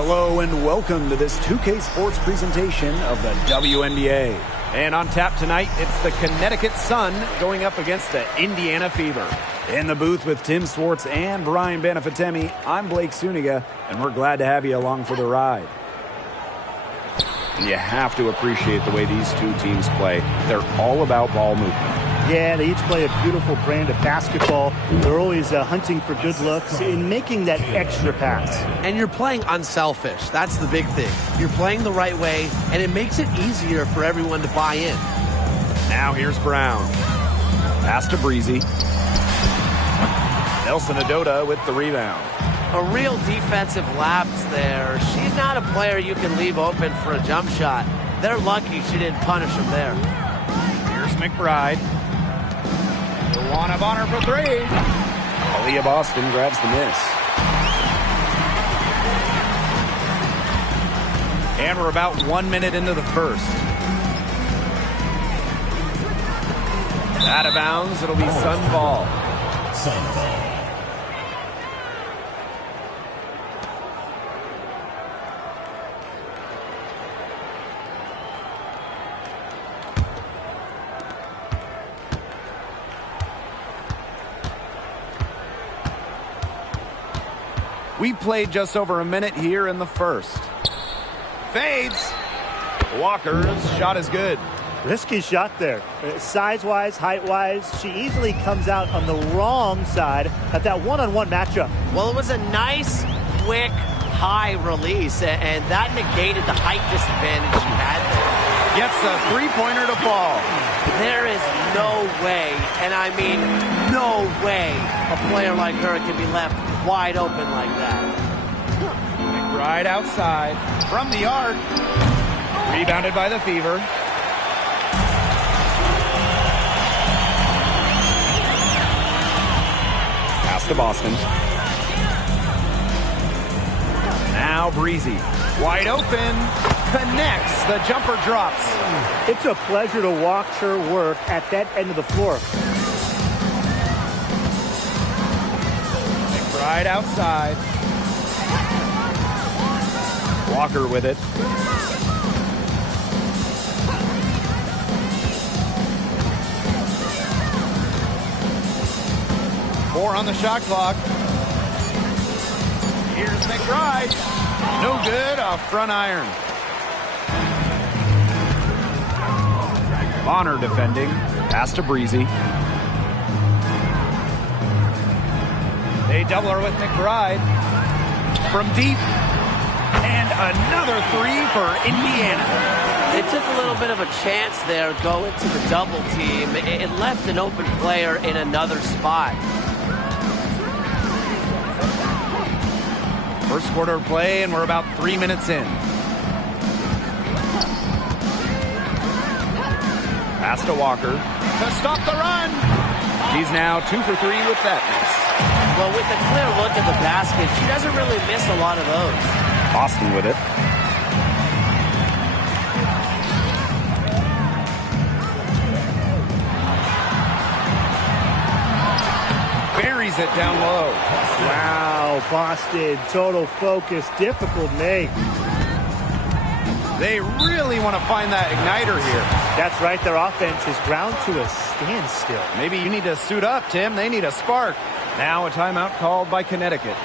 Hello and welcome to this 2K Sports presentation of the WNBA. And on tap tonight, it's the Connecticut Sun going up against the Indiana Fever. In the booth with Tim Swartz and Brian Benefatemi, I'm Blake Suniga, and we're glad to have you along for the ride. And you have to appreciate the way these two teams play. They're all about ball movement. Yeah, they each play a beautiful brand of basketball. They're always hunting for good looks in making that extra pass. And you're playing unselfish. That's the big thing. You're playing the right way, and it makes it easier for everyone to buy in. Now here's Brown. Pass to Breezy. Nelson Adota with the rebound. A real defensive lapse there. She's not a player you can leave open for a jump shot. They're lucky she didn't punish him there. Here's McBride. Luana Bonner for three. Aaliyah Boston grabs the miss. And we're about 1 minute into the first. Out of bounds, it'll be Sun ball. Sun ball. We played just over a minute here in the first. Fades. Walker's shot is good. Risky shot there. Size-wise, height-wise, she easily comes out on the wrong side of that one-on-one matchup. Well, it was a nice, quick, high release, and that negated the height disadvantage she had there. Gets a three-pointer to fall. There is no way, and I mean no way, a player like her can be left wide open like that. McBride outside from the arc. Rebounded by the Fever. Pass to Boston. Now Breezy. Wide open. Connects. The jumper drops. It's a pleasure to watch her work at that end of the floor. Right outside. Walker with it. Four on the shot clock. Here's McBride. No good, off front iron. Bonner defending. Pass to Breezy. They double her with McBride. From deep. And another three for Indiana. They took a little bit of a chance there going to the double team. It left an open player in another spot. First quarter of play, and we're about 3 minutes in. Pass to Walker to stop the run. She's now 2 for 3 with that miss. Well, with a clear look at the basket, she doesn't really miss a lot of those. Boston with it. Buries it down low. Wow, Boston, total focus, difficult make. They really want to find that igniter here. That's right, their offense is ground to a standstill. Maybe you need to suit up, Tim. They need a spark. Now a timeout called by Connecticut.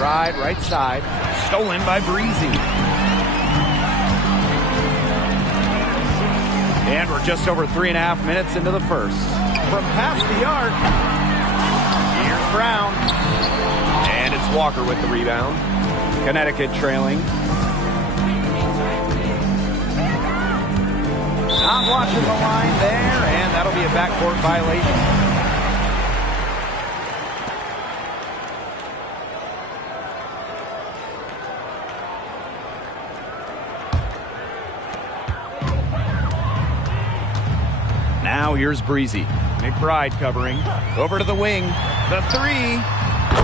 McBride, right side. Stolen by Breezy. And we're just over 3.5 minutes into the first. From past the arc, here's Brown. And it's Walker with the rebound. Connecticut trailing. Not watching the line there, and that'll be a backcourt violation. Now here's Breezy. McBride covering. Over to the wing. The three.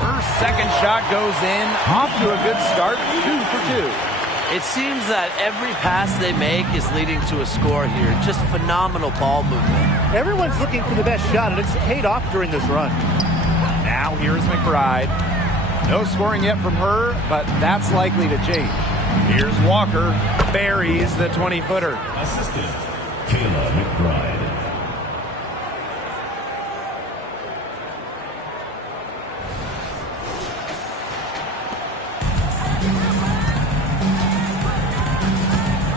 Her second shot goes in. Off to a good start. 2 for 2. It seems that every pass they make is leading to a score here. Just phenomenal ball movement. Everyone's looking for the best shot, and it's paid off during this run. Now here's McBride. No scoring yet from her, but that's likely to change. Here's Walker. Buries the 20-footer. Assistant, Mikayla McBride.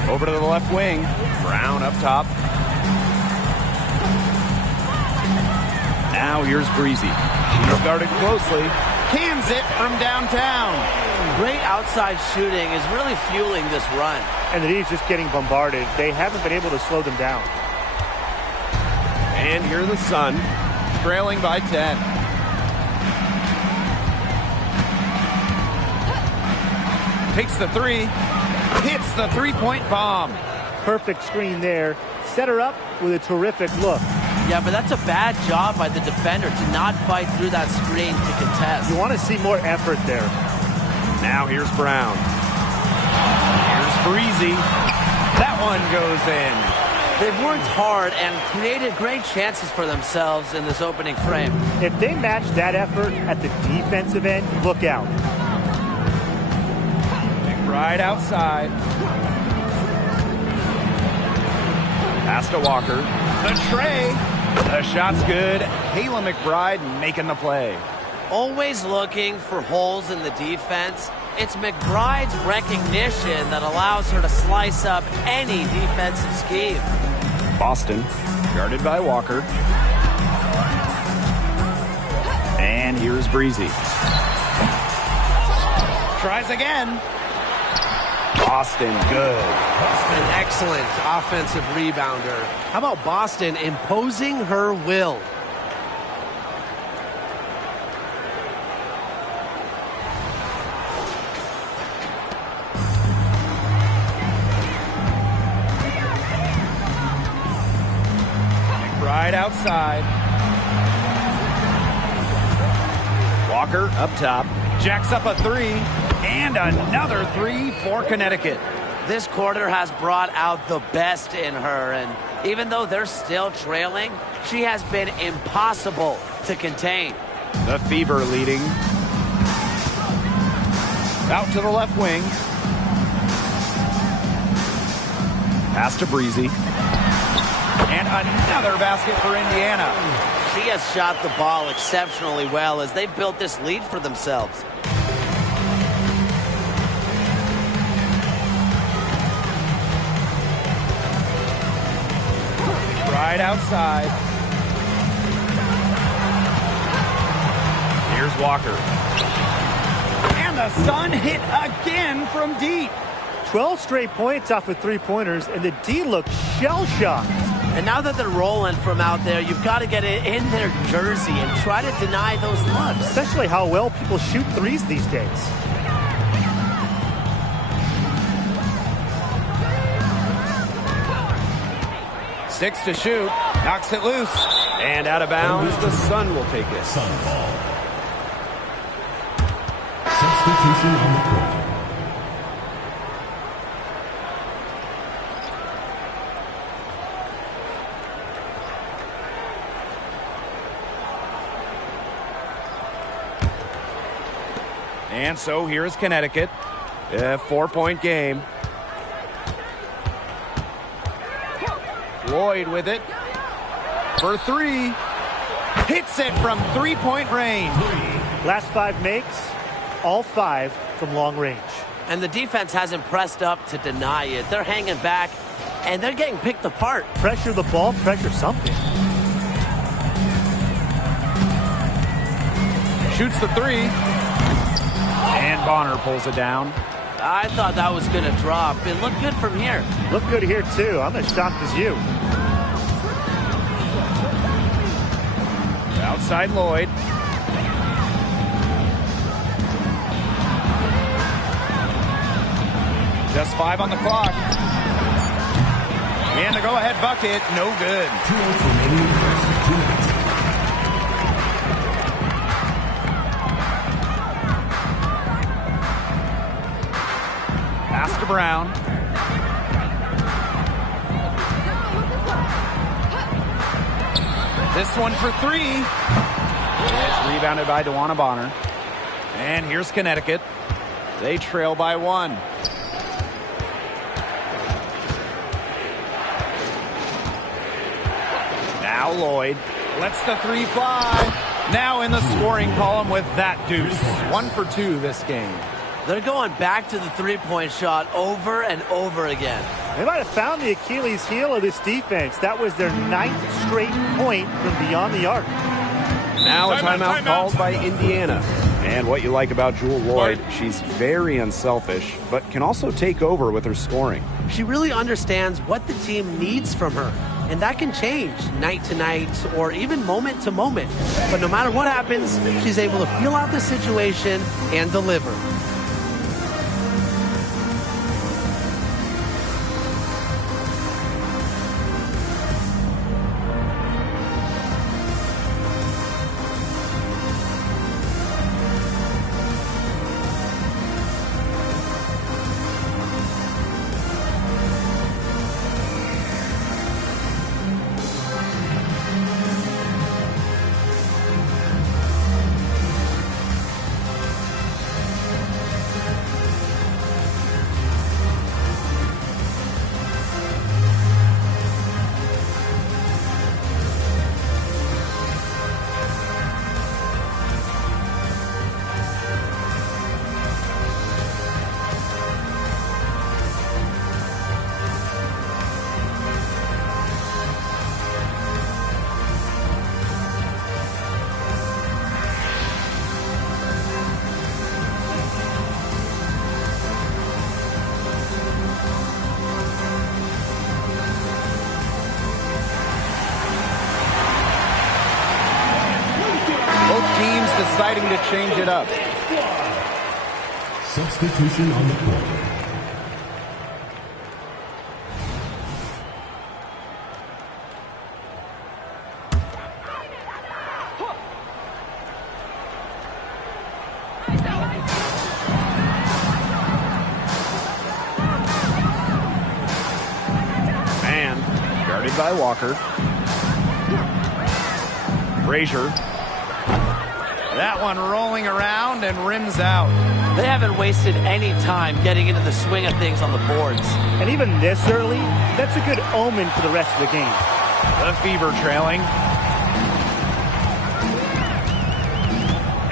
Over to the left wing. Brown up top. Now here's Breezy. She's guarded closely. Cans it from downtown. Great outside shooting is really fueling this run. And the D's just getting bombarded. They haven't been able to slow them down. And here the Sun, trailing by 10. Takes the three. Hits the three-point bomb. Perfect screen there. Set her up with a terrific look. Yeah, but that's a bad job by the defender to not fight through that screen to contest. You want to see more effort there. Now here's Brown. Here's Breezy. That one goes in. They've worked hard and created great chances for themselves in this opening frame. If they match that effort at the defensive end, look out. Right outside. Pass to Walker. The tray. The shot's good. Mikayla McBride making the play. Always looking for holes in the defense. It's McBride's recognition that allows her to slice up any defensive scheme. Boston, guarded by Walker. And here's Breezy. Tries again. Boston, good. An excellent offensive rebounder. How about Boston imposing her will? Right outside. Walker up top. Jacks up a three. And another three for Connecticut. This quarter has brought out the best in her, and even though they're still trailing, she has been impossible to contain. The Fever leading. Out to the left wing. Pass to Breezy. And another basket for Indiana. She has shot the ball exceptionally well as they've built this lead for themselves. Right outside. Here's Walker. And the Sun hit again from deep. 12 straight points off of three-pointers, and the D looks shell-shocked. And now that they're rolling from out there, you've got to get it in their jersey and try to deny those looks. Especially how well people shoot threes these days. Six to shoot. Knocks it loose. And out of bounds, the Sun will take it. Sun ball. Substitution on the court. And so here's Connecticut. A 4-point game. Lloyd with it. For three. Hits it from three-point range. Last five makes. all 5 from long range. And the defense hasn't pressed up to deny it. They're hanging back, and they're getting picked apart. Pressure the ball, pressure something. Shoots the 3. And Bonner pulls it down. I thought that was going to drop. It looked good from here. Looked good here, too. I'm as shocked as you. Outside Lloyd. Just 5 on the clock. And the go-ahead bucket, no good. 2 minutes remaining. 2 minutes. Pass to Brown. This one for 3. It's rebounded by DeWanna Bonner. And here's Connecticut. They trail by 1. Now Lloyd lets the 3 fly. Now in the scoring column with that deuce. 1 for 2 this game. They're going back to the three-point shot over and over again. They might have found the Achilles heel of this defense. That was their 9th straight point from beyond the arc. Now a timeout called by Indiana. And what you like about Jewel Lloyd, she's very unselfish, but can also take over with her scoring. She really understands what the team needs from her. And that can change night to night or even moment to moment. But no matter what happens, she's able to feel out the situation and deliver. Deciding to change it up. Substitution on the court. Man, guarded by Walker. Frazier. That one rolling around and rims out. They haven't wasted any time getting into the swing of things on the boards. And even this early, that's a good omen for the rest of the game. The Fever trailing.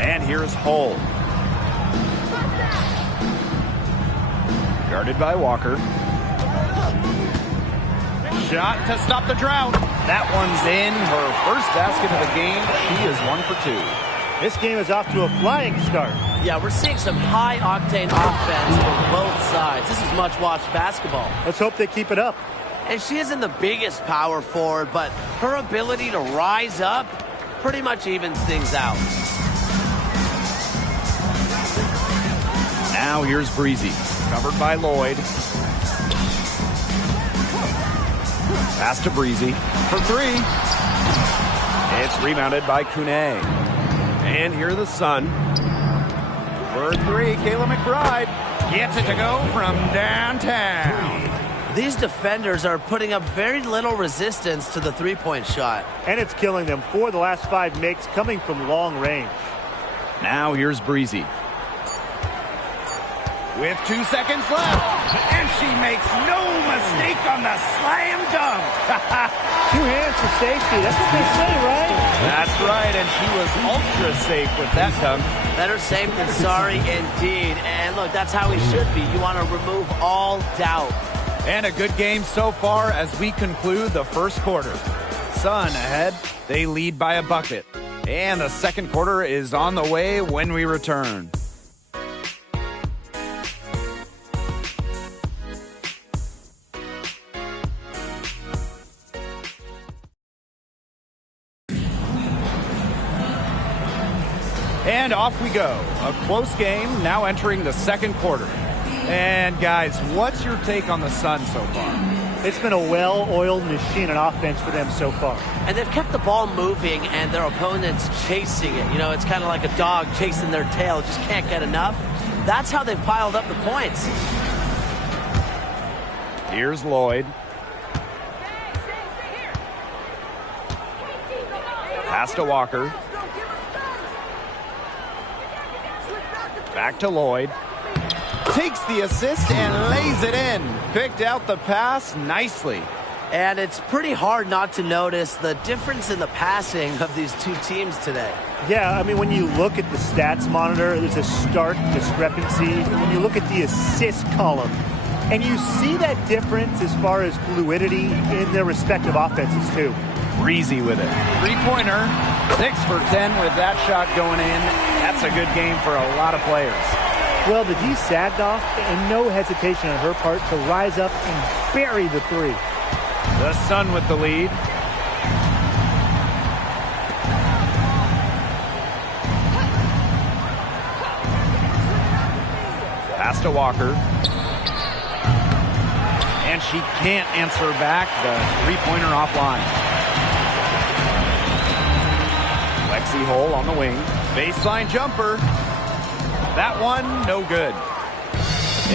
And here's Hull. Guarded by Walker. Shot to stop the drought. That one's in. Her first basket of the game. She is 1 for 2. This game is off to a flying start. Yeah, we're seeing some high-octane offense from both sides. This is much-watched basketball. Let's hope they keep it up. And she isn't the biggest power forward, but her ability to rise up pretty much evens things out. Now here's Breezy. Covered by Lloyd. Pass to Breezy for 3. It's rebounded by Kune. And here the Sun. For 3, Kayla McBride gets it to go from downtown. These defenders are putting up very little resistance to the three-point shot. And it's killing them. 4 of the last 5 makes coming from long range. Now here's Breezy. With 2 seconds left. And she makes no mistake on the slam dunk. Two hands for safety. That's what they say, right? That's right, and she was ultra safe with that dunk. Better safe than sorry indeed. And look, that's how he should be. You want to remove all doubt. And a good game so far as we conclude the first quarter. Sun ahead. They lead by a bucket. And the second quarter is on the way when we return. And off we go. A close game now entering the second quarter. And guys, what's your take on the Sun so far? It's been a well-oiled machine on offense for them so far. And they've kept the ball moving and their opponents chasing it. You know, it's kind of like a dog chasing their tail, just can't get enough. That's how they've piled up the points. Here's Lloyd. Pass to Walker. Back to Lloyd. Takes the assist and lays it in. Picked out the pass nicely. And it's pretty hard not to notice the difference in the passing of these two teams today. Yeah, I mean, when you look at the stats monitor, there's a stark discrepancy. When you look at the assist column, and you see that difference as far as fluidity in their respective offenses, too. Breezy with it. Three-pointer. 6 for 10 with that shot going in. That's a good game for a lot of players. Well, the D sagged off, and no hesitation on her part to rise up and bury the three. The Sun with the lead. Pass to Walker. And she can't answer back. The three-pointer offline. Lexi Hole on the wing. Baseline jumper. That one, no good.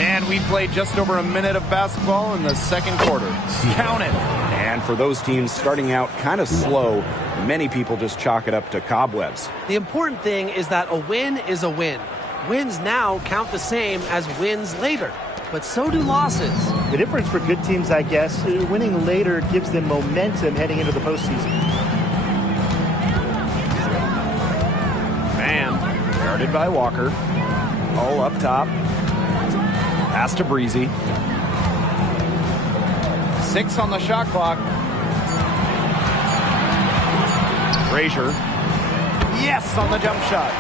And we played just over a minute of basketball in the second quarter. Count it. And for those teams starting out kind of slow, many people just chalk it up to cobwebs. The important thing is that a win is a win. Wins now count the same as wins later, but so do losses. The difference for good teams, I guess, winning later gives them momentum heading into the postseason. Man, guarded by Walker. All up top. Pass to Breezy. 6 on the shot clock. Frazier. Yes, on the jump shot.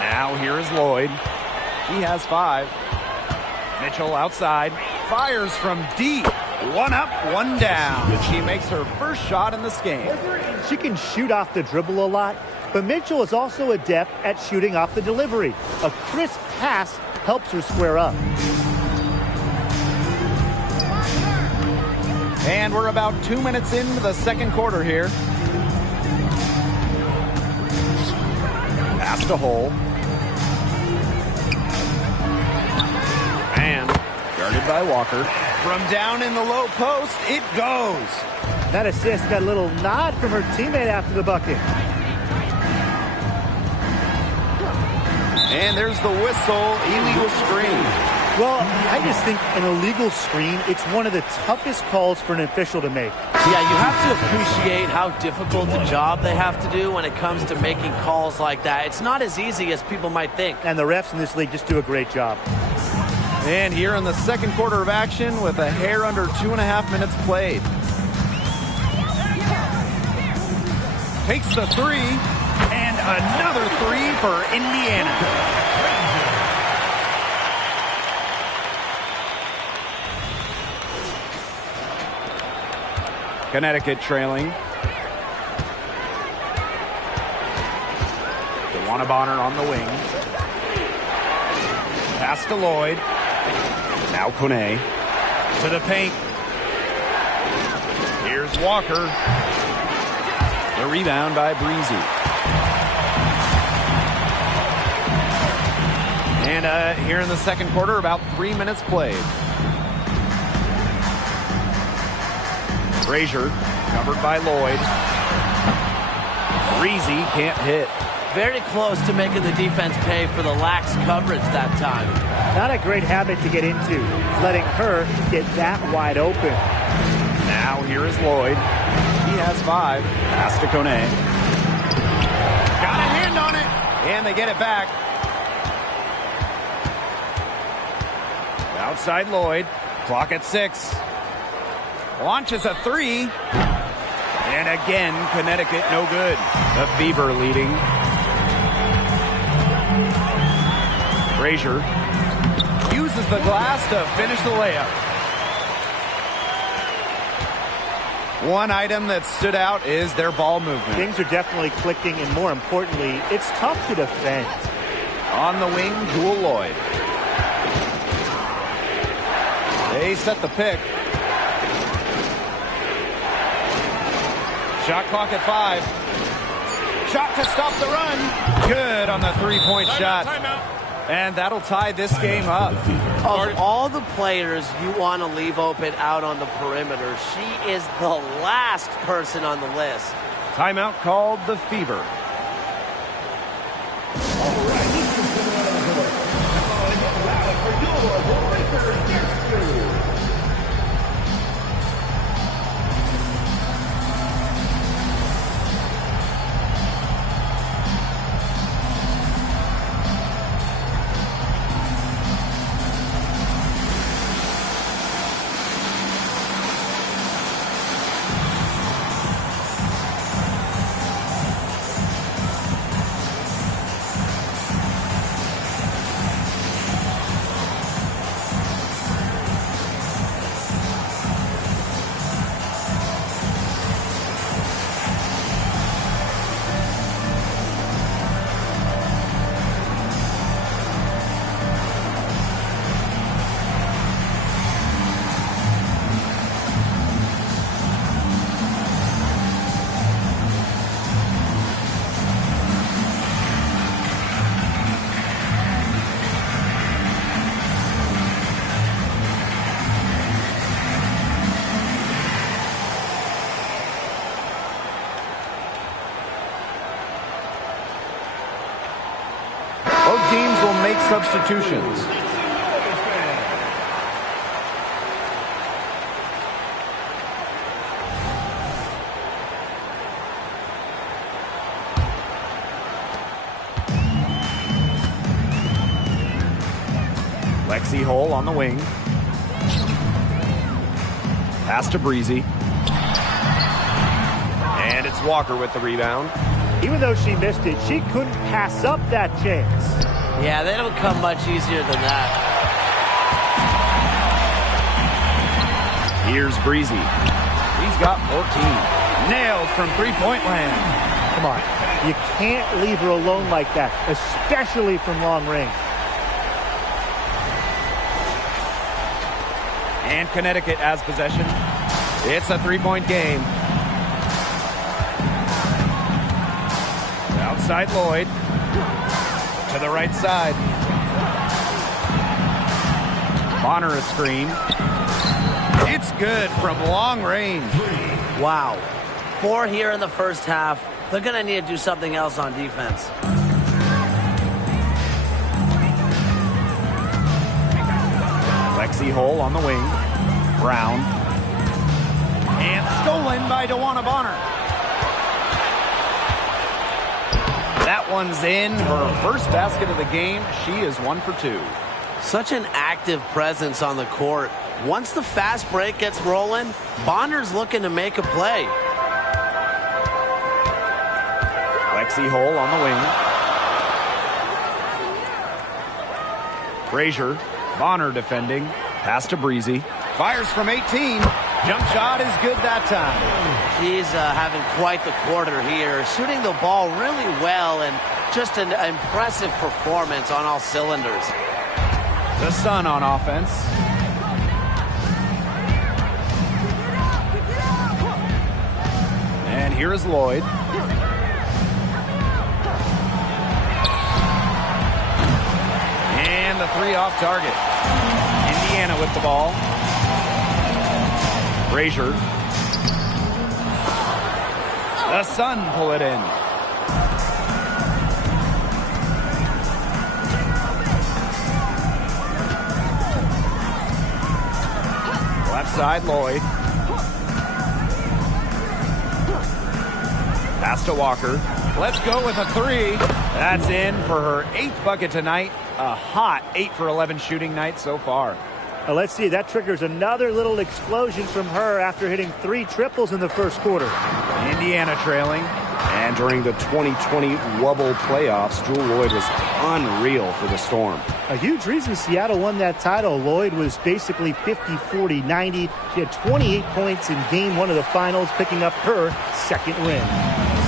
Now here is Lloyd. He has 5. Mitchell outside. Fires from deep. One up, one down. And she makes her first shot in this game. She can shoot off the dribble a lot, but Mitchell is also adept at shooting off the delivery. A crisp pass helps her square up. And we're about 2 minutes into the second quarter here. Pass to Hole. And guarded by Walker. From down in the low post, it goes. That assist got a little nod from her teammate after the bucket. And there's the whistle, illegal screen. Well, I just think an illegal screen, it's one of the toughest calls for an official to make. Yeah, you have to appreciate how difficult a job they have to do when it comes to making calls like that. It's not as easy as people might think. And the refs in this league just do a great job. And here in the second quarter of action with a hair under 2.5 minutes played. Takes the three, and another three for Indiana. Connecticut trailing. DeWanna Bonner on the wing. Pass to Lloyd. Now Kone. To the paint. Here's Walker. The rebound by Breezy. And here in the second quarter, about 3 minutes played. Frazier, covered by Lloyd. Breezy can't hit. Very close to making the defense pay for the lax coverage that time. Not a great habit to get into, letting her get that wide open. Now here is Lloyd. He has 5. Pass to Kone. Got a hand on it. And they get it back. Outside Lloyd. Clock at 6. Launches a 3. And again, Connecticut no good. The Fever leading. Frazier uses the glass to finish the layup. One item that stood out is their ball movement. Things are definitely clicking, and more importantly, it's tough to defend. On the wing, Jewel Lloyd. They set the pick. Shot clock at 5. Shot to stop the run. Good on the three-point shot. And that'll tie this game up. Of all the players you want to leave open out on the perimeter, she is the last person on the list. Timeout called the Fever. Both teams will make substitutions. Lexi Hole on the wing. Pass to Breezy. And it's Walker with the rebound. Even though she missed it, she couldn't pass up that chance. Yeah, they don't come much easier than that. Here's Breezy. He's got 14. Nailed from three-point land. Come on. You can't leave her alone like that, especially from long range. And Connecticut has possession. It's a three-point game. Outside Lloyd. To the right side. Bonner a screen. It's good from long range. Wow. 4 here in the first half. They're going to need to do something else on defense. Lexi Hole on the wing. Brown. And stolen by DeWanna Bonner. That one's in. Her first basket of the game. She is 1 for 2. Such an active presence on the court. Once the fast break gets rolling, Bonner's looking to make a play. Lexi Hole on the wing. Frazier. Bonner defending. Pass to Breezy. Fires from 18. Jump shot is good that time. He's having quite the quarter here, shooting the ball really well and just an impressive performance on all cylinders. The Sun on offense. And here is Lloyd. And the 3 off target. Indiana with the ball. Frazier. The Sun pull it in. left side, Lloyd. Pass to Walker. Let's go with a three. That's in for her 8th bucket tonight. A hot 8 for 11 shooting night so far. Let's see. That triggers another little explosion from her after hitting 3 triples in the first quarter. Indiana trailing. And during the 2020 Wubble playoffs, Jewel Lloyd was unreal for the Storm. A huge reason Seattle won that title. Lloyd was basically 50, 40, 90. She had 28 points in game 1 of the finals, picking up her 2nd win.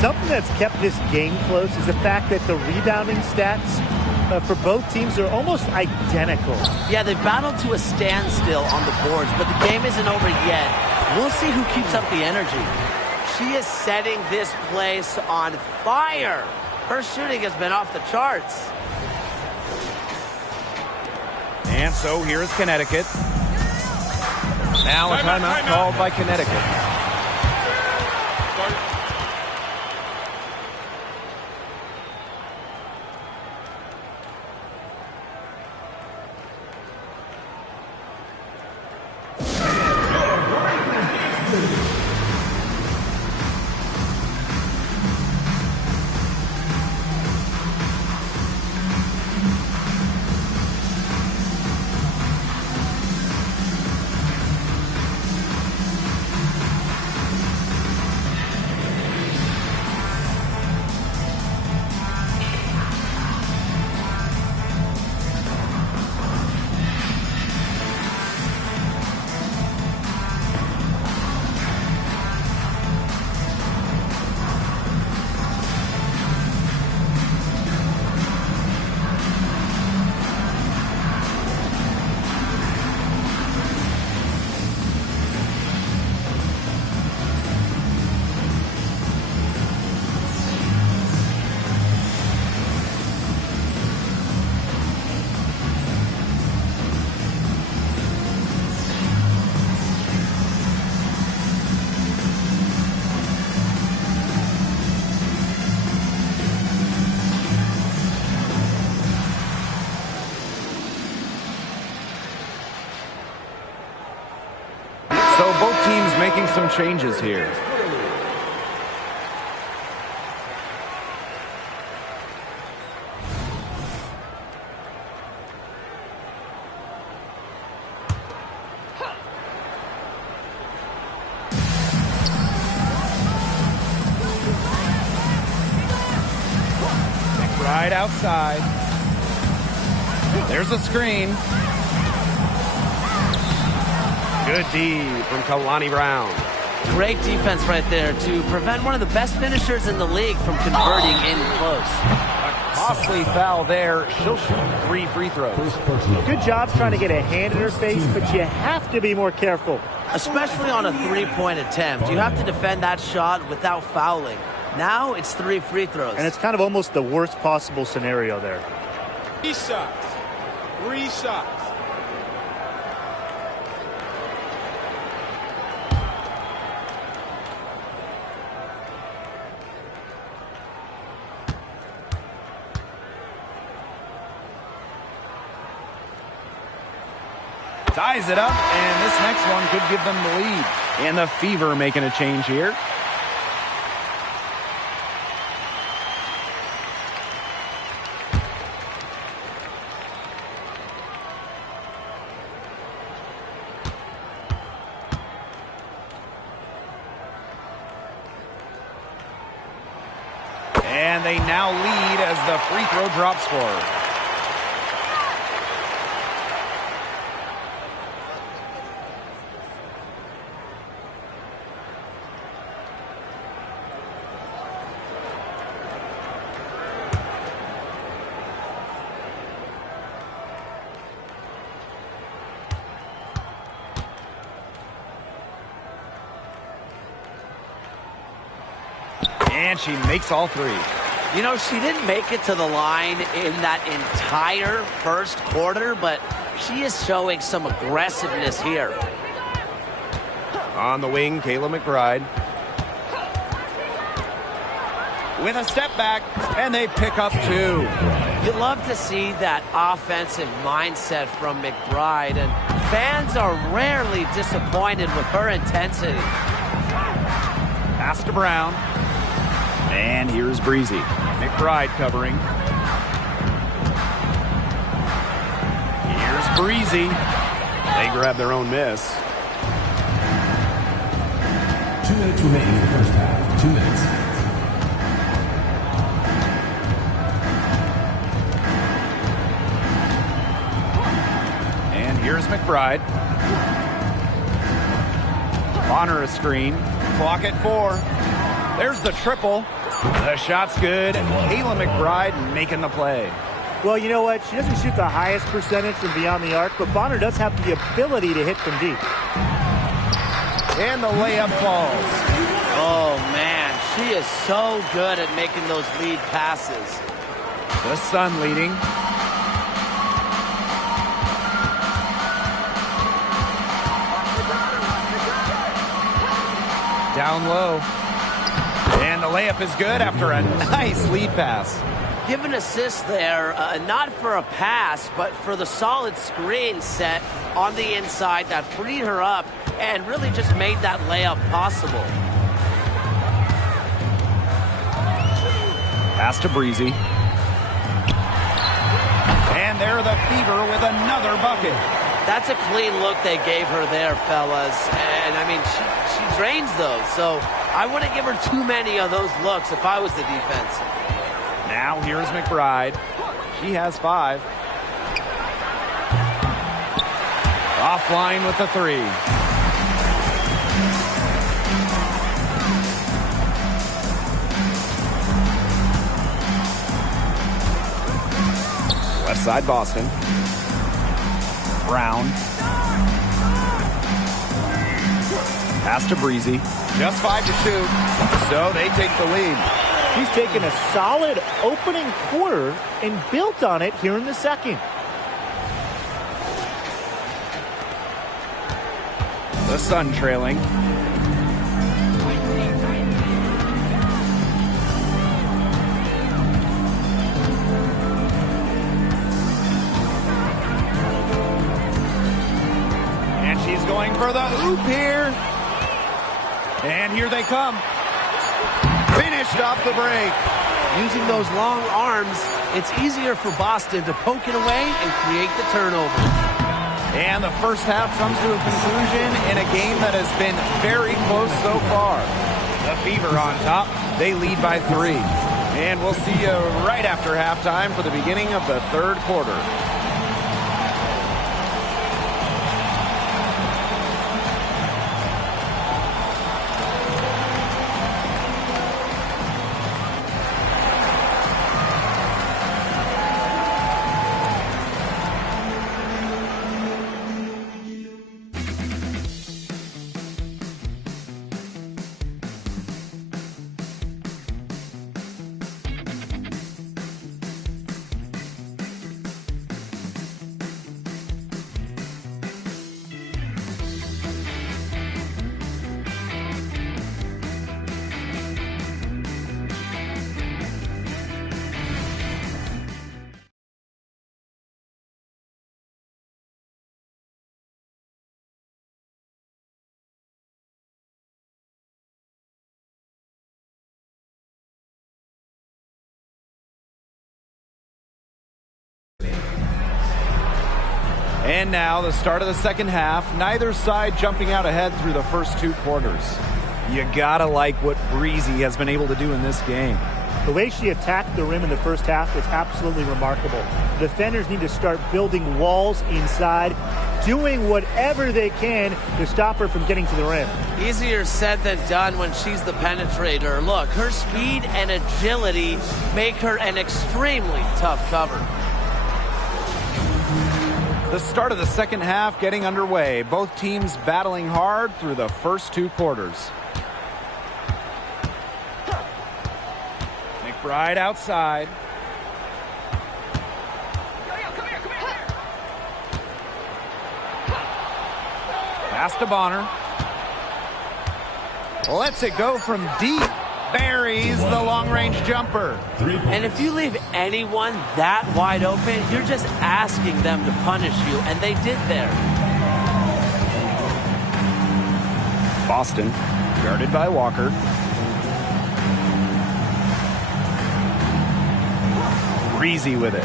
Something that's kept this game close is the fact that the rebounding stats for both teams are almost identical. Yeah, they battled to a standstill on the boards, but the game isn't over yet. We'll see who keeps up the energy. She is setting this place on fire. Her shooting has been off the charts. And so here's Connecticut. Now a timeout called by Connecticut. So both teams making some changes here. Right outside. There's a screen. Good D from Kalani Brown. Great defense right there to prevent one of the best finishers in the league from converting in close. A costly foul there. She'll shoot 3 free throws. Good job trying to get a hand in her face, but you have to be more careful. Especially on a 3-point attempt. You have to defend that shot without fouling. Now it's 3 free throws. And it's kind of almost the worst possible scenario there. 3 shots. 3 shots. Ties it up, and this next one could give them the lead. And the Fever making a change here. And they now lead as the free throw drop scorer. And she makes all 3. You know, she didn't make it to the line in that entire first quarter, but she is showing some aggressiveness here. On the wing, Kayla McBride. With a step back, and they pick up 2. You love to see that offensive mindset from McBride, and fans are rarely disappointed with her intensity. Pass to Brown. And here's Breezy. McBride covering. Here's Breezy. They grab their own miss. 2 minutes remaining in the first half. 2 minutes. And here's McBride. Bonner a screen. Clock at 4. There's the triple. The shot's good. Mikayla McBride making the play. Well, you know what? She doesn't shoot the highest percentage from beyond the arc, but Bonner does have the ability to hit from deep. And the layup falls. Oh, man. She is so good at making those lead passes. The Sun leading. Down low. And the layup is good after a nice lead pass. Give an assist there, not for a pass, but for the solid screen set on the inside that freed her up and really just made that layup possible. Pass to Breezy. And there the Fever with another bucket. That's a clean look they gave her there, fellas. And, I mean, she drains those, so I wouldn't give her too many of those looks if I was the defense. Now here's McBride. She has 5. Offline with the 3. Left side Boston. Brown. Pass to Breezy. Just 5 to shoot. So they take the lead. He's taken a solid opening quarter and built on it here in the second. The Sun trailing. And she's going for the hoop here. And here they come. Finished off the break. Using those long arms, it's easier for Boston to poke it away and create the turnover. And the first half comes to a conclusion in a game that has been very close so far. The Fever on top. They lead by 3. And we'll see you right after halftime for the beginning of the third quarter. And now the start of the second half. Neither side jumping out ahead through the first 2 quarters. You gotta like what Breezy has been able to do in this game. The way she attacked the rim in the first half was absolutely remarkable. The defenders need to start building walls inside, doing whatever they can to stop her from getting to the rim. Easier said than done when she's the penetrator. Look, her speed and agility make her an extremely tough cover. The start of the second half getting underway. Both teams battling hard through the first 2 quarters. McBride outside. Pass to Bonner. Lets it go from deep. buries the long-range jumper. And if you leave anyone that wide open, you're just asking them to punish you, and they did there. Boston, guarded by Walker. Breezy with it.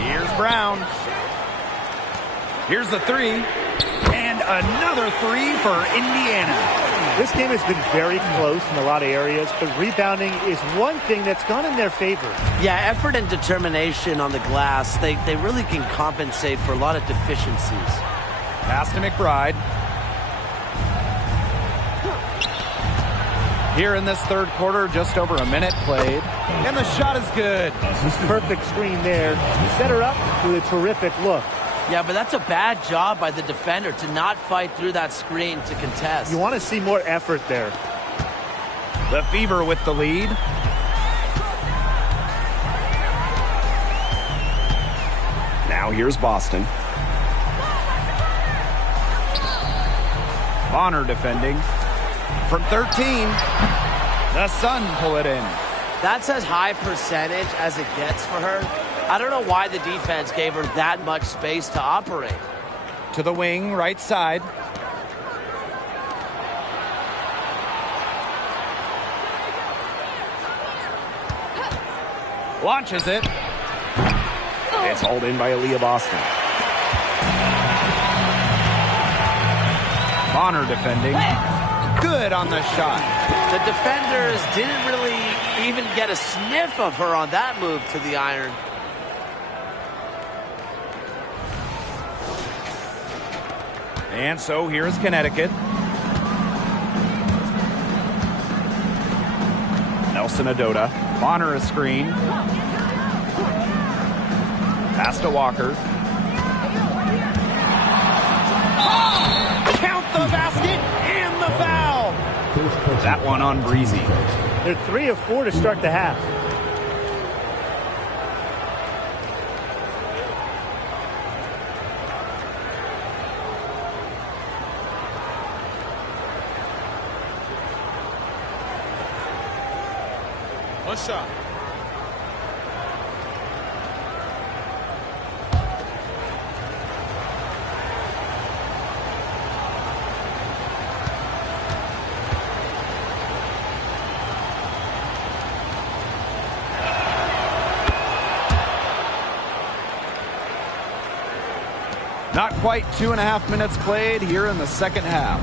Here's Brown. Here's the three. And another three for Indiana. This game has been very close in a lot of areas, but rebounding is one thing that's gone in their favor. Yeah, effort and determination on the glass, they really can compensate for a lot of deficiencies. Pass to McBride. Here in this third quarter, just over a minute played. And the shot is good. Perfect screen there. Set her up with a terrific look. Yeah, but that's a bad job by the defender to not fight through that screen to contest. You want to see more effort there. The Fever with the lead. Now here's Boston. Bonner defending. From 13, the Sun pull it in. That's as high percentage as it gets for her. I don't know why the defense gave her that much space to operate. To the wing, right side. Launches it. It's hauled in by Aaliyah Boston. Bonner defending. Good on the shot. The defenders didn't really even get a sniff of her on that move to the iron. And so here's Connecticut. Nelson Adota. Bonner a screen. Pass to Walker. Count the basket and the foul. That one on Breezy. They're 3 of 4 to start the half. One shot. Not quite 2.5 minutes played here in the second half.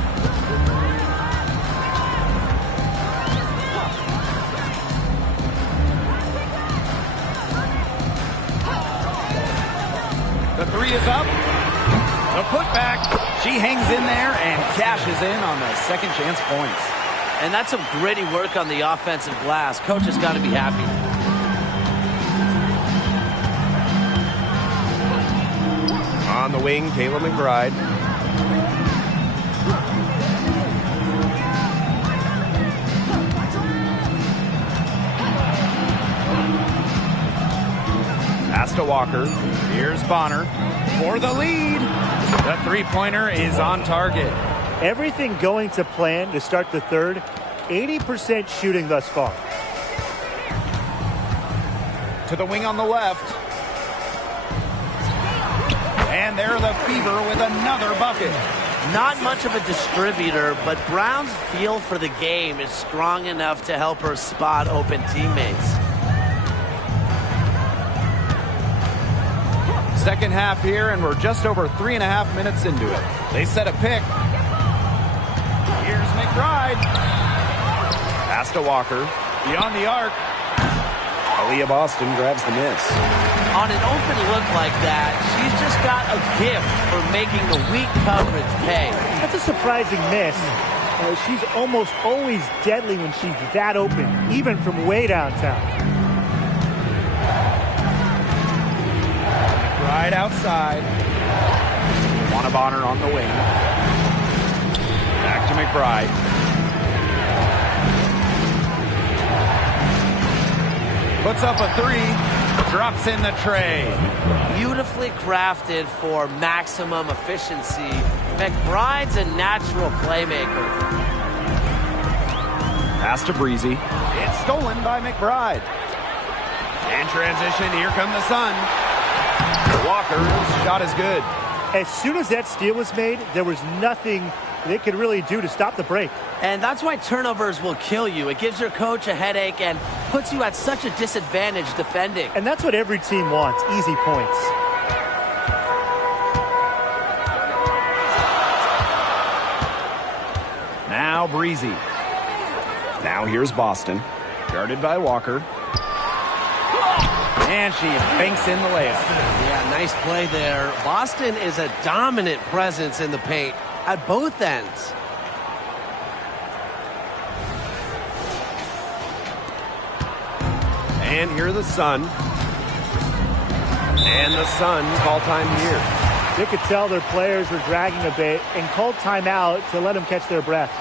The three is up. The putback. She hangs in there and cashes in on the second chance points. And that's some gritty work on the offensive glass. Coach has got to be happy. On the wing, Kayla McBride. Pass to Walker. Here's Bonner for the lead. The three-pointer is on target. Everything going to plan to start the third. 80% shooting thus far. To the wing on the left. And there the Fever with another bucket. Not much of a distributor, but Brown's feel for the game is strong enough to help her spot open teammates. Second half here, and we're just over 3.5 minutes into it. They set a pick. Here's McBride. Pass to Walker. Beyond the arc. Aaliyah Boston grabs the miss. On an open look like that, she's just got a gift for making the weak coverage pay. That's a surprising miss. She's almost always deadly when she's that open, even from way downtown. Right outside. Juana Bonner on the wing. Back to McBride. Puts up a three. Drops in the tray. Beautifully crafted for maximum efficiency. McBride's a natural playmaker. Pass to Breezy. It's stolen by McBride. In transition, here come the Sun. Walker's shot is good. As soon as that steal was made, there was nothing they could really do to stop the break. And that's why turnovers will kill you. It gives your coach a headache and puts you at such a disadvantage defending. And that's what every team wants, easy points. Now Breezy. Now here's Boston. Guarded by Walker. And she banks in the layup. Yeah, nice play there. Boston is a dominant presence in the paint at both ends. And here are the Sun. And the Sun call time here. They could tell their players were dragging a bit and called timeout to let them catch their breaths.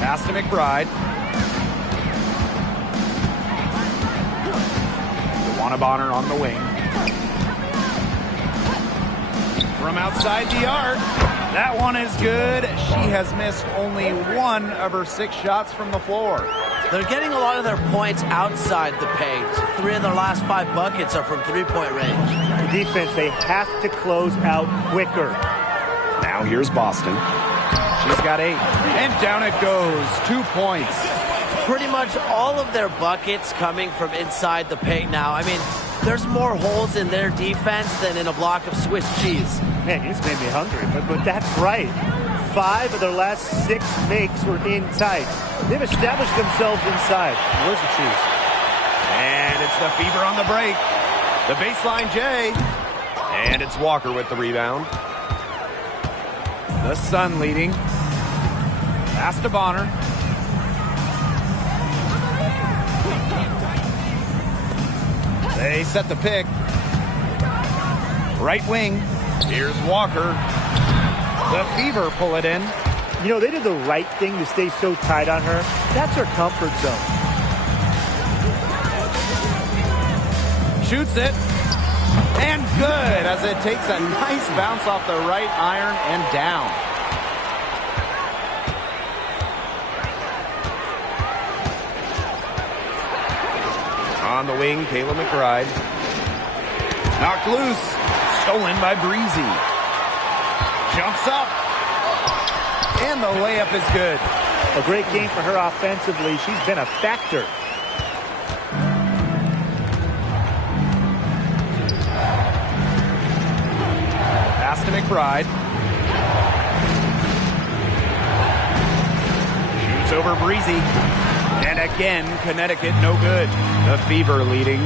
Pass to McBride. Bonner on the wing. From outside the arc. That one is good. She has missed only 1 of her 6 shots from the floor. They're getting a lot of their points outside the paint. 3 of their last 5 buckets are from three-point range. The defense, they have to close out quicker. Now here's Boston. She's got 8. And down it goes. 2 points. Pretty much all of their buckets coming from inside the paint now. I mean, there's more holes in their defense than in a block of Swiss cheese. Man, you just made me hungry, but that's right. 5 of their last 6 makes were inside. They've established themselves inside. Where's the cheese? And it's the Fever on the break. The baseline J. And it's Walker with the rebound. The Sun leading. Pass to Bonner. They set the pick. Right wing. Here's Walker. The Fever pull it in. You know, they did the right thing to stay so tight on her. That's her comfort zone. Shoots it. And good as it takes a nice bounce off the right iron and down. On the wing, Mikayla McBride. Knocked loose. Stolen by Breezy. Jumps up. And the layup is good. A great game for her offensively. She's been a factor. Pass to McBride. Shoots over Breezy. And again, Connecticut no good. The Fever leading.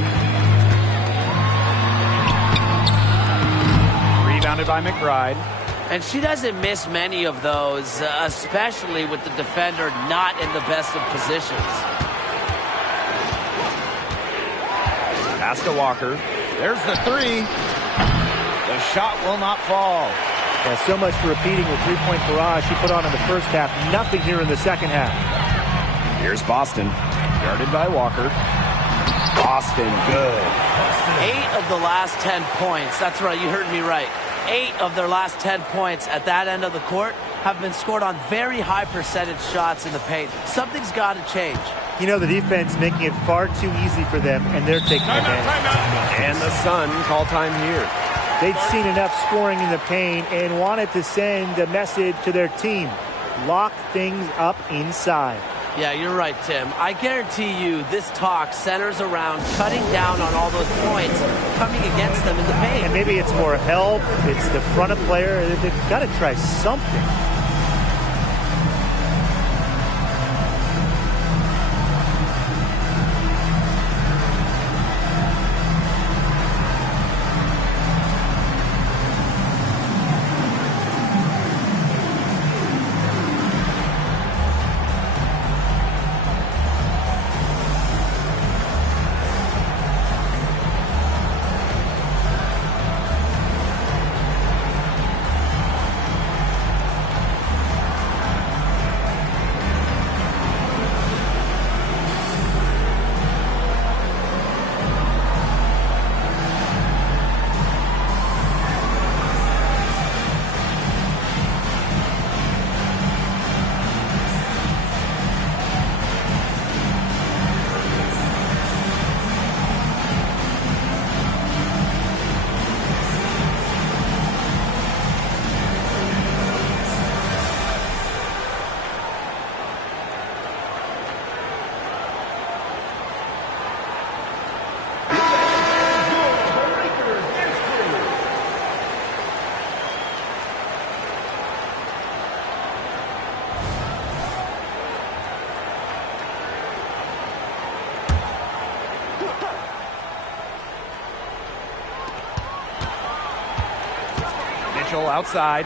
Rebounded by McBride. And she doesn't miss many of those, especially with the defender not in the best of positions. Pass to Walker. There's the three. The shot will not fall. Yeah, so much for repeating the three-point barrage she put on in the first half. Nothing here in the second half. Here's Boston. Guarded by Walker. Boston, good. 8 of the last 10 points. That's right, you heard me right. 8 of their last 10 points at that end of the court have been scored on very high percentage shots in the paint. Something's got to change. You know, the defense making it far too easy for them, and they're taking advantage. And the Sun call time here. They'd seen enough scoring in the paint and wanted to send a message to their team. Lock things up inside. Yeah, you're right, Tim. I guarantee you this talk centers around cutting down on all those points coming against them in the paint. And maybe it's more help. It's the front of player. They've got to try something. Outside.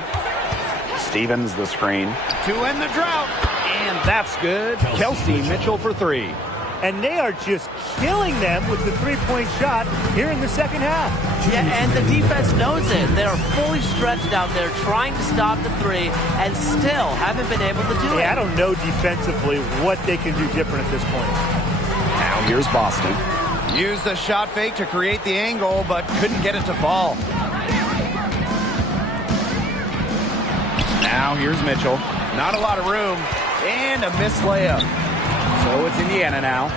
Stevens the screen to end the drought, and that's good. Kelsey Mitchell for three. And they are just killing them with the three-point shot here in the second half. Yeah, and the defense knows it. They are fully stretched out there trying to stop the three and still haven't been able to do it. I don't know defensively what they can do different at this point. Now here's Boston. Used the shot fake to create the angle, but couldn't get it to fall. Now here's Mitchell. Not a lot of room. And a missed layup. So it's Indiana now.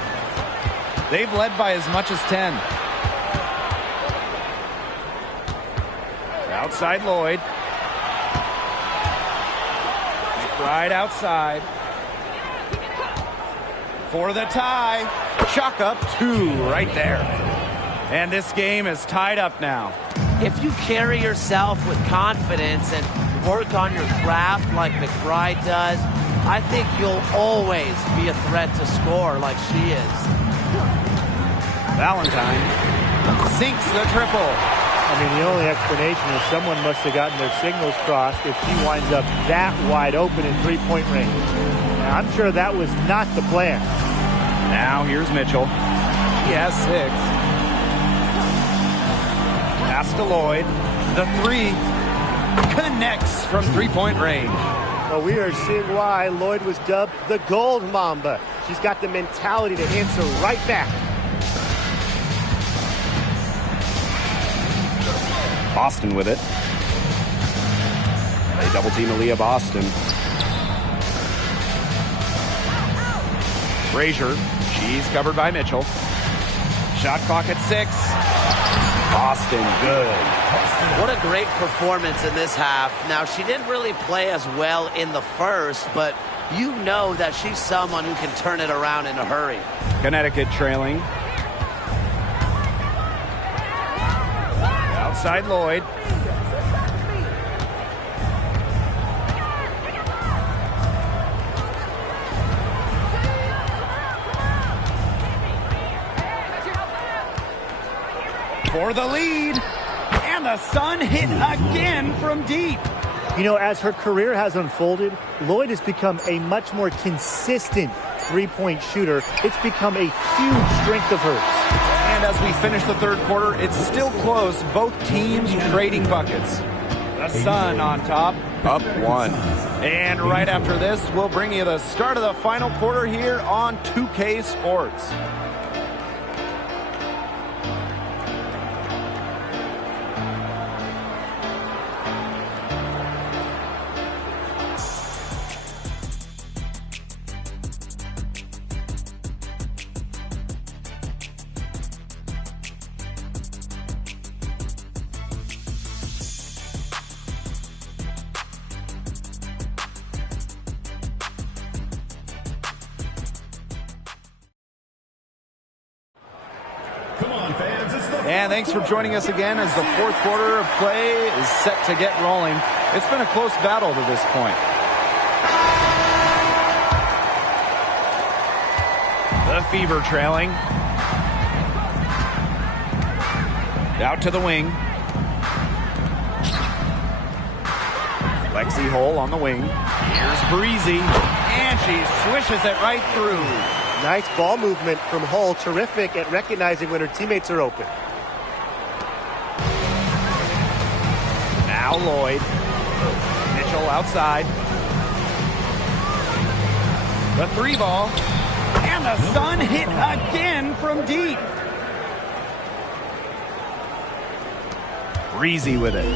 They've led by as much as 10. Outside Lloyd. McBride outside. For the tie. Chalk up 2 right there. And this game is tied up now. If you carry yourself with confidence and work on your craft like McBride does, I think you'll always be a threat to score like she is. Valentine sinks the triple. I mean, the only explanation is someone must have gotten their signals crossed if she winds up that wide open in three-point range. Now, I'm sure that was not the plan. Now here's Mitchell. He has 6. Pass to Lloyd. The 3 connects from three-point range. Well, we are seeing why Lloyd was dubbed the Gold Mamba. She's got the mentality to answer right back. Boston with it. They double team Aaliyah Boston. Frazier. She's covered by Mitchell. Shot clock at 6. Boston, good. What a great performance in this half. Now, she didn't really play as well in the first, but you know that she's someone who can turn it around in a hurry. Connecticut trailing. Outside Lloyd. For the lead. And the Sun hit again from deep. You know, as her career has unfolded, Lloyd has become a much more consistent three-point shooter. It's become a huge strength of hers. And And as we finish the third quarter, it's still close. Both teams trading buckets. The Sun on top, up 1. And right after this, we'll bring you the start of the final quarter here on 2K Sports. And thanks for joining us again as the fourth quarter of play is set to get rolling. It's been a close battle to this point. The Fever trailing. Out to the wing. Lexi Hole on the wing. Here's Breezy. And she swishes it right through. Nice ball movement from Hull. Terrific at recognizing when her teammates are open. Now Lloyd. Mitchell outside. The 3 ball. And the Sun hit again from deep. Breezy with it.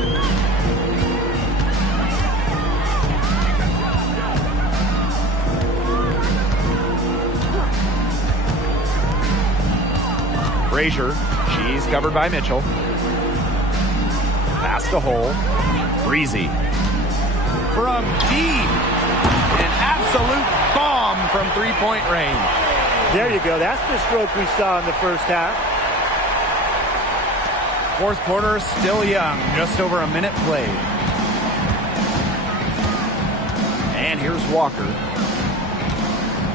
Frazier, she's covered by Mitchell. Pass to Hole. Breezy. From deep. An absolute bomb from three-point range. There you go. That's the stroke we saw in the first half. Fourth quarter still young. Just over a minute played. And here's Walker.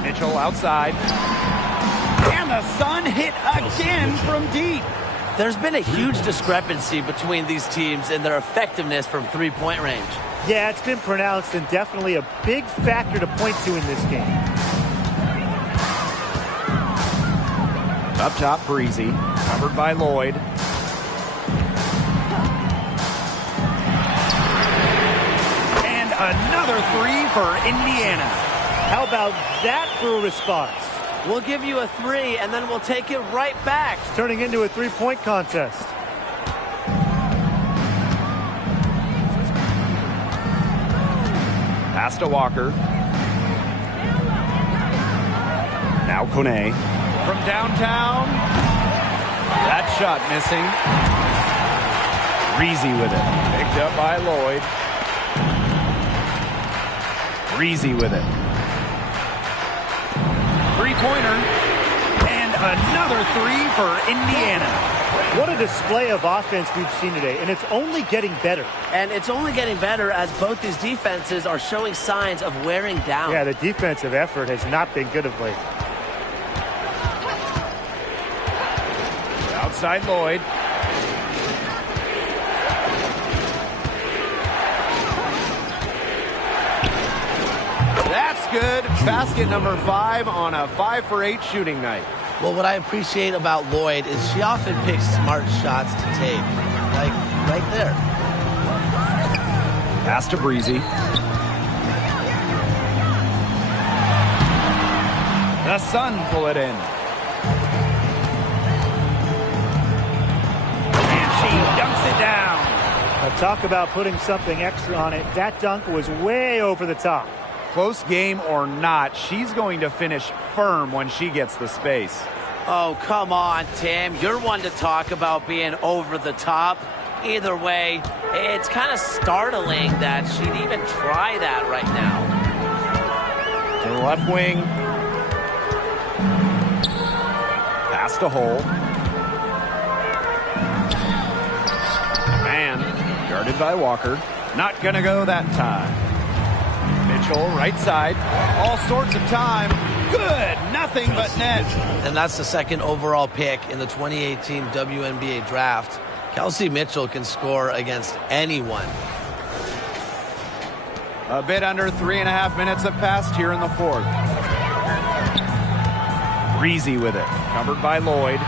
Mitchell outside. And the Sun hit again from deep. There's been a huge discrepancy between these teams in their effectiveness from three-point range. Yeah, it's been pronounced and definitely a big factor to point to in this game. Up top, Breezy. Covered by Lloyd. And another 3 for Indiana. How about that for a response? We'll give you a 3, and then we'll take it right back. It's turning into a three-point contest. Pass to Walker. Now Kone. From downtown. That shot missing. Breezy with it. Picked up by Lloyd. Breezy with it. Three-pointer. And another 3 for Indiana. What a display of offense we've seen today, and it's only getting better. And it's only getting better as both these defenses are showing signs of wearing down. Yeah, the defensive effort has not been good of late. Outside Lloyd. That's good. Basket number 5 on a 5 for 8 shooting night. Well, what I appreciate about Lloyd is she often picks smart shots to take. Like right there. Pass to Breezy. The Sun pull it in. And she dunks it down. Now talk about putting something extra on it. That dunk was way over the top. Close game or not, she's going to finish firm when she gets the space. Oh, come on, Tim. You're one to talk about being over the top. Either way, it's kind of startling that she'd even try that right now. To the left wing. Pass to Hole. Man, guarded by Walker. Not going to go that time. Mitchell, right side. All sorts of time. Good. Nothing but net. And that's the second overall pick in the 2018 WNBA draft. Kelsey Mitchell can score against anyone. A bit under 3.5 minutes have passed here in the fourth. Breezy with it. Covered by Lloyd.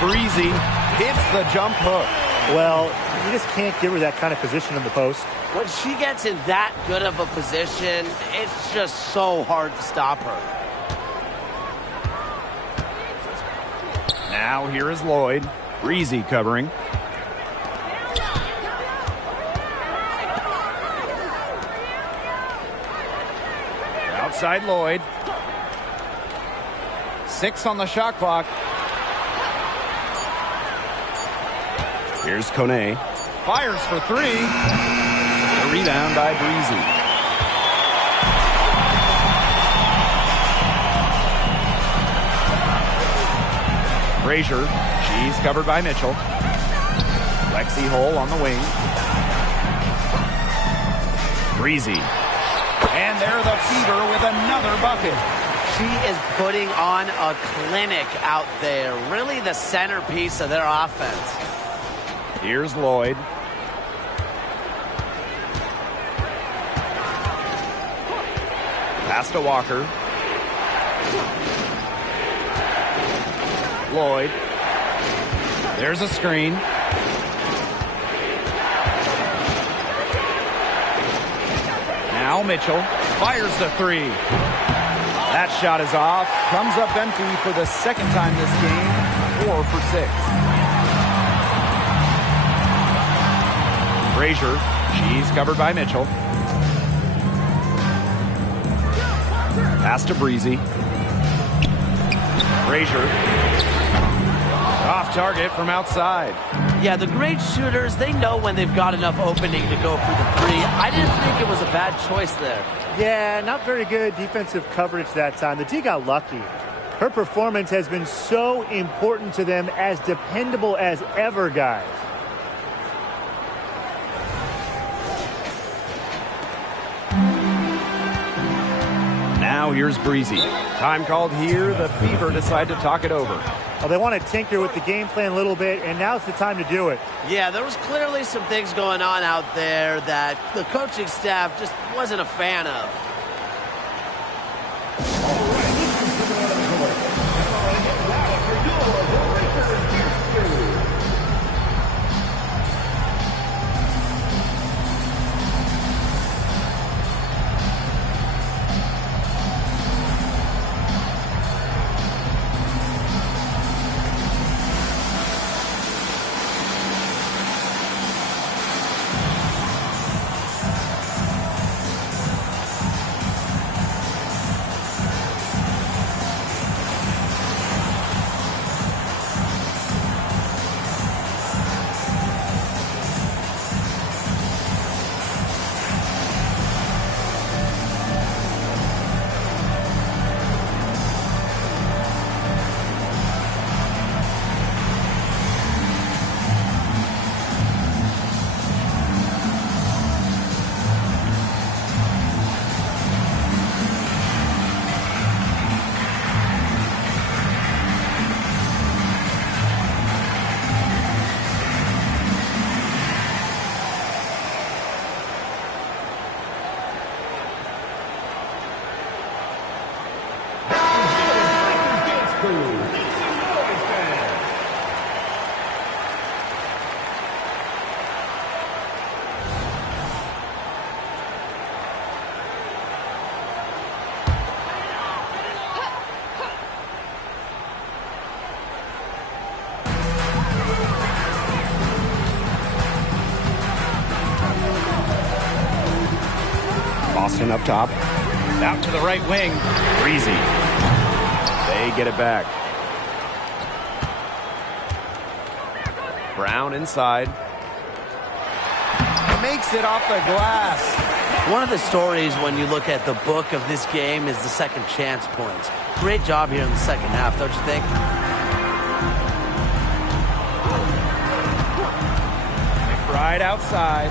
Breezy hits the jump hook. Well, you just can't give her that kind of position in the post. When she gets in that good of a position, it's just so hard to stop her. Now here is Lloyd. Breezy covering. Outside Lloyd. 6 on the shot clock. Here's Kone. Fires for 3. A rebound by Breezy. Frazier. She's covered by Mitchell. Lexi Hull on the wing. Breezy. And they're the Fever with another bucket. She is putting on a clinic out there. Really the centerpiece of their offense. Here's Lloyd. Pass to Walker. Lloyd. There's a screen. Now Mitchell fires the 3. That shot is off. Comes up empty for the second time this game. 4 for 6. Frazier. She's covered by Mitchell. Pass to Breezy. Frazier. Off target from outside. Yeah, the great shooters, they know when they've got enough opening to go for the 3. I didn't think it was a bad choice there. Yeah, not very good defensive coverage that time. The D got lucky. Her performance has been so important to them, as dependable as ever, guys. Now here's Breezy. Time called here. The Fever decide to talk it over. Well, they want to tinker with the game plan a little bit, and now's the time to do it. Yeah, there was clearly some things going on out there that the coaching staff just wasn't a fan of. Boston up top. Out to the right wing. Breezy. They get it back. Brown inside. Makes it off the glass. One of the stories when you look at the book of this game is the second chance points. Great job here in the second half, don't you think? Right outside.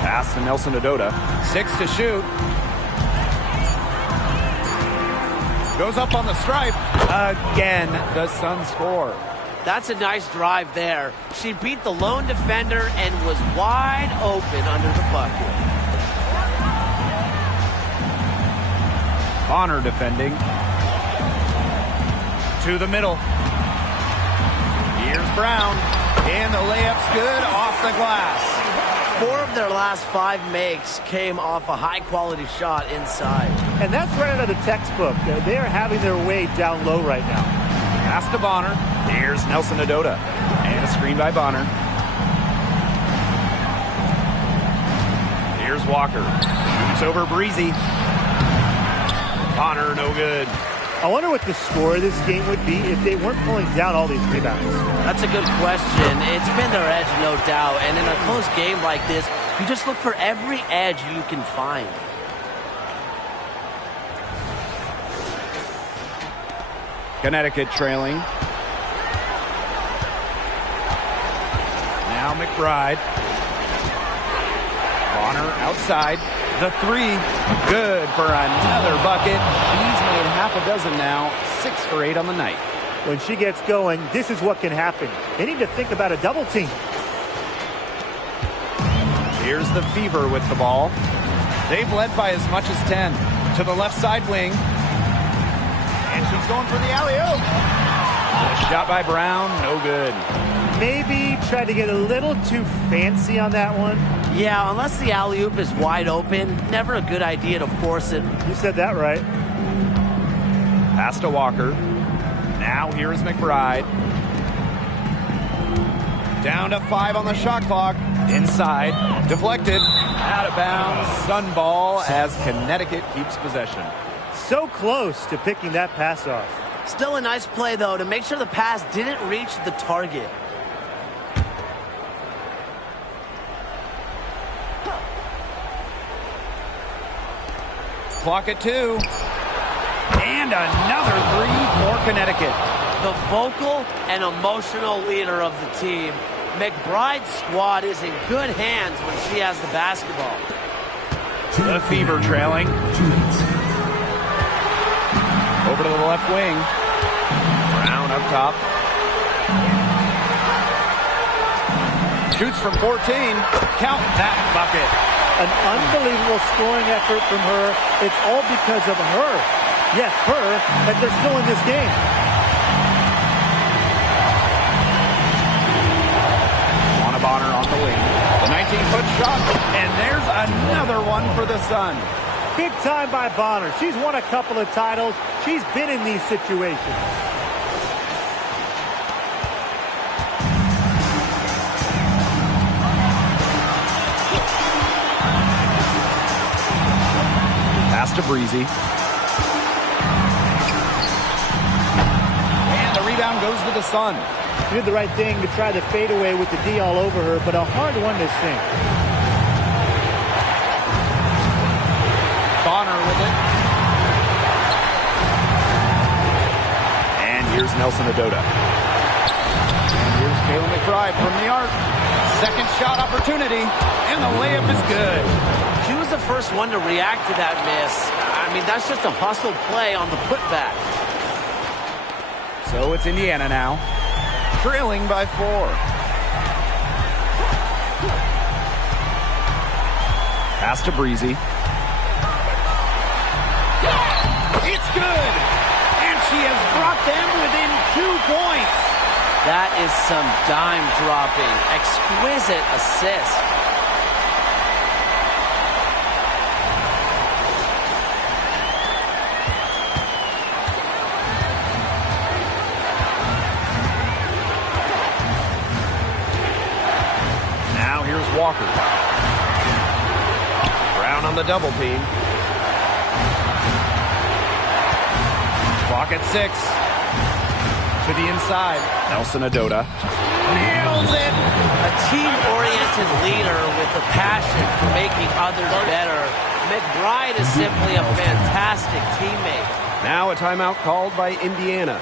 Pass to Nelson Adota. 6 to shoot. Goes up on the stripe. Again, the Suns score. That's a nice drive there. She beat the lone defender and was wide open under the bucket. Bonner defending. To the middle. Here's Brown. And the layup's good off the glass. 4 of their last 5 makes came off a high-quality shot inside. And that's right out of the textbook. They are having their way down low right now. Pass to Bonner. Here's Nelson Adota. And a screen by Bonner. Here's Walker. Shoots over Breezy. Bonner, no good. I wonder what the score of this game would be if they weren't pulling down all these rebounds. That's a good question. It's been their edge, no doubt. And in a close game like this, you just look for every edge you can find. Connecticut trailing. Now McBride. Bonner outside. The 3, good for another bucket. She's made half a dozen now, 6 for 8 on the night. When she gets going, this is what can happen. They need to think about a double team. Here's the Fever with the ball. They've led by as much as 10. To the left side wing. And she's going for the alley-oop. A shot by Brown, no good. Maybe tried to get a little too fancy on that one. Yeah, unless the alley-oop is wide open, never a good idea to force it. You said that right. Pass to Walker. Now here's McBride. Down to 5 on the shot clock. Inside. Deflected. Out of bounds. Sun ball as Connecticut keeps possession. So close to picking that pass off. Still a nice play, though, to make sure the pass didn't reach the target. Clock at 2. And another 3 for Connecticut. The vocal and emotional leader of the team. McBride's squad is in good hands when she has the basketball. The Fever trailing. Over to the left wing. Brown up top. Shoots from 14. Count that bucket. An unbelievable scoring effort from her. It's all because of her. Yes, her, that they're still in this game. Bonner on the wing. The 19-foot shot, and there's another one for the Sun. Big time by Bonner. She's won a couple of titles. She's been in these situations. Pass to Breezy. And the rebound goes to the Sun. She did the right thing to try the fadeaway with the D all over her, but a hard one to sink. Bonner with it. And here's Nelson Adota. And here's Mikayla McBride from the arc. Second shot opportunity, and the layup is good. She was the first one to react to that miss. I mean, that's just a hustle play on the putback. So it's Indiana now. Trailing by 4. Pass to Breezy. It's good! And she has brought them within 2 points. That is some dime dropping. Exquisite assist. Walker. Brown on the double team. Clock at 6. To the inside. Nelson Adota. Nails it! A team-oriented leader with a passion for making others better. McBride is simply a fantastic teammate. Now a timeout called by Indiana.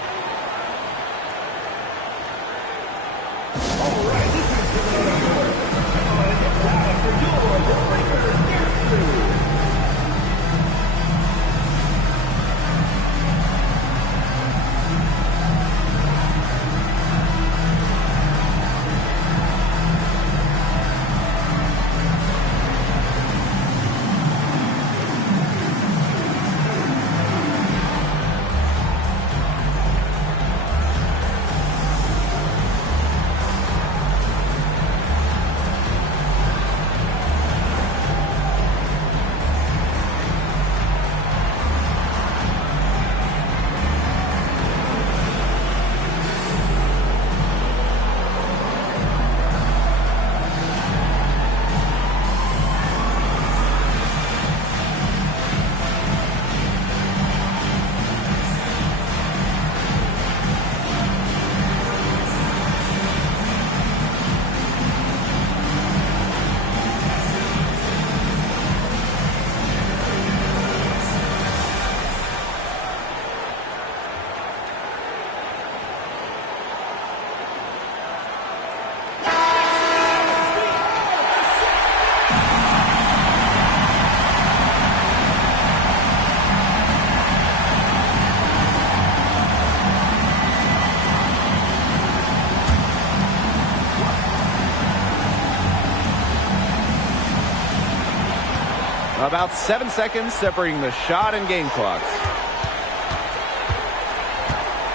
About 7 seconds separating the shot and game clocks.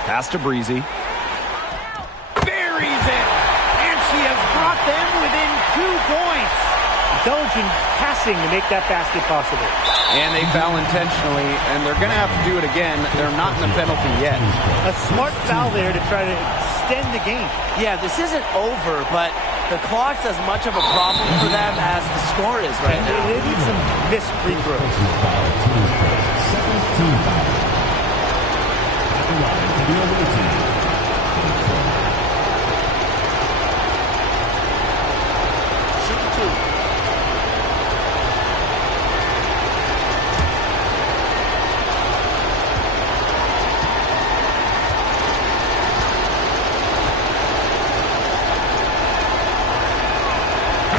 Pass to Breezy. Buries it! And she has brought them within 2 points. Intelligent passing to make that basket possible. And they foul intentionally, and they're going to have to do it again. They're not in the penalty yet. A smart foul there to try to extend the game. Yeah, this isn't over, but the clock's as much of a problem for them as the score is right now. They need some missed free throws.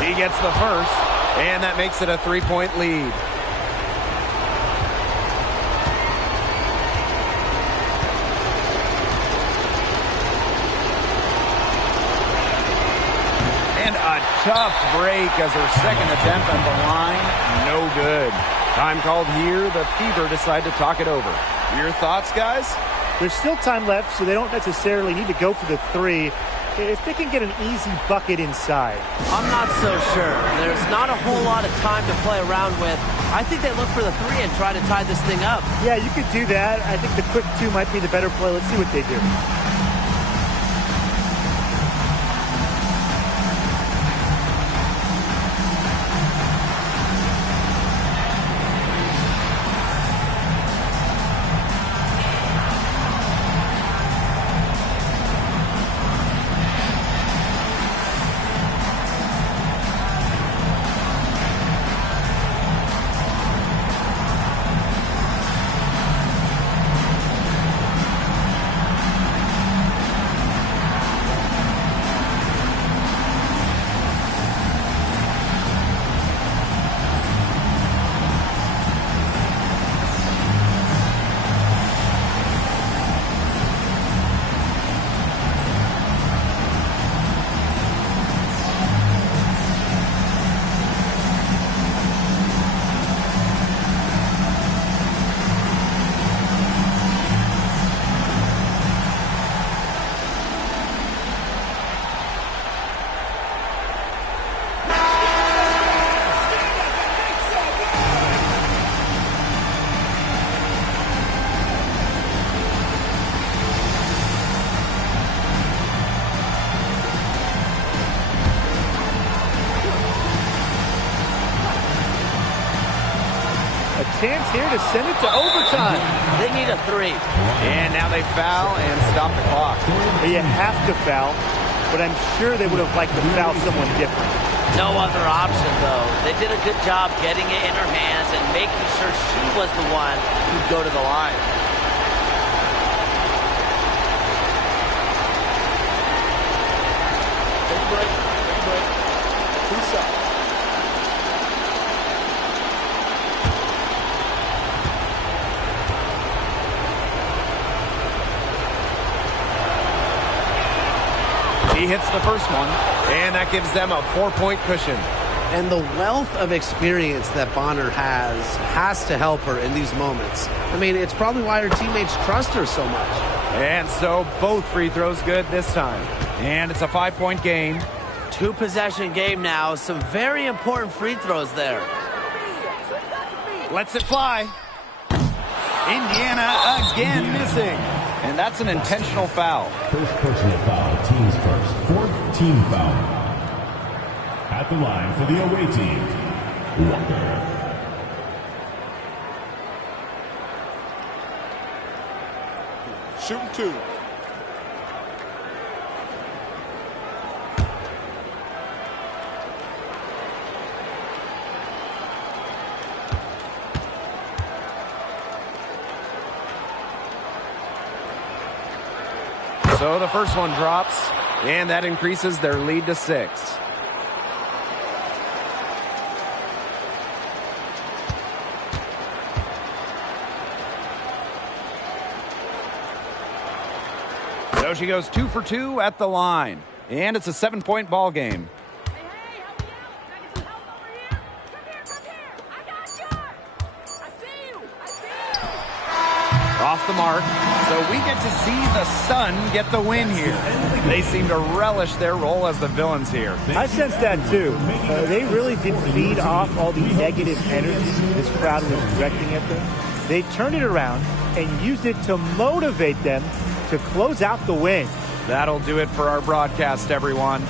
He gets the first, and that makes it a 3-point lead. And a tough break as her second attempt at the line. No good. Time called here. The Fever decide to talk it over. Your thoughts, guys? There's still time left, so they don't necessarily need to go for the three if they can get an easy bucket inside. I'm not so sure. There's not a whole lot of time to play around with. I think they look for the three and try to tie this thing up. Yeah, you could do that. I think the quick two might be the better play. Let's see what they do. Chance here to send it to overtime. They need a three. And now they foul and stop the clock. You have to foul, but I'm sure they would have liked to foul someone different. No other option, though. They did a good job getting it in her hands and making sure she was the one who'd go to the line. Take a break. Take a break. 2 shots. He hits the first one, and that gives them a 4-point cushion. And the wealth of experience that Bonner has to help her in these moments. I mean, it's probably why her teammates trust her so much. And so both free throws good this time. And it's a 5-point game. 2-possession game now. Some very important free throws there. Lets it fly. Indiana again missing. And that's an intentional foul. First personal foul, teams first. 4th team foul. At the line for the away team, Walker. Shooting 2. So the first one drops, and that increases their lead to 6. So she goes 2 for 2 at the line, and it's a 7-point ball game. Hey, help me out. Can I get some help over here? Come here. I got you. off the mark. So we get to see the Sun get the win here. They seem to relish their role as the villains here. I sense that too. They really did feed off all the negative energy this crowd was directing at them. They turned it around and used it to motivate them to close out the win. That'll do it for our broadcast, everyone.